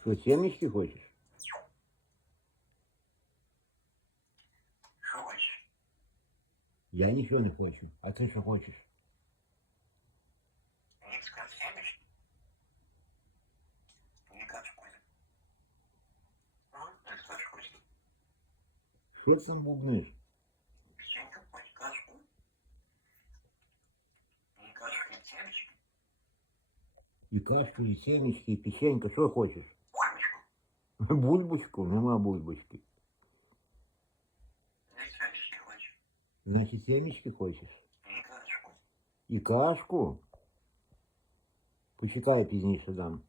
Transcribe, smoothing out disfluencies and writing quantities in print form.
Що, сімечки хочеш? Що хочеш? Я нічого не хочу. А ти що хочеш? Мені сказати сімечки? Мені кашку. Ти скажеш хочеш? Що ти там бубниш? Печенька, хочеш кашку? Мені кашку і сімечки? І кашку, і сімечки, і печенька. Що хочеш? Бульбочку. Бульбочку? Нема бульбочки. Ти сімечки хочеш? Значить, сімечки хочеш? Мені кашку. І кашку? Почекай, пізніше дам.